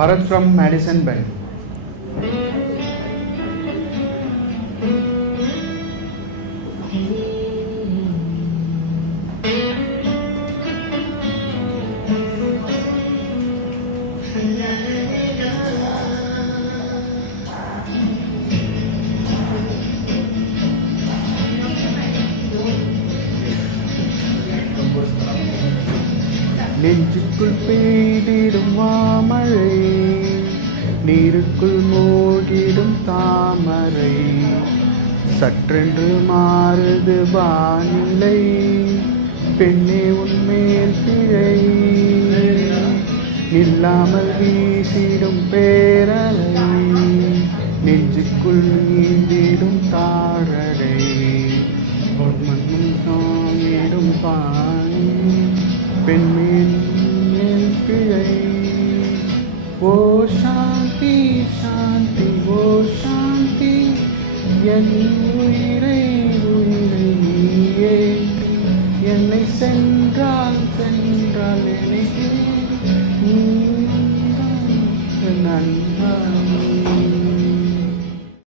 Bharat from Madison Bay. நெஞ்சுக்குள் பெய்திடும் மாமழை, நீருக்குள் மூழ்கிடும் தாமரை, சற்றென்று மாறுது வானிலை, பெண்ணே உன்மேல் பிழை, நில்லாமல் வீசிடும் பேரலை, நெஞ்சுக்குள் நீந்திடும் தாரடை, மண்ணும் சாங்கிடும் பாணி, பெண்மேல் பிழை. ஓ சாந்தி சாந்தி ஓ சாந்தி, என் உயிரை உயிரை நீயே, என்னை சென்றால் சென்றால் எனக்கு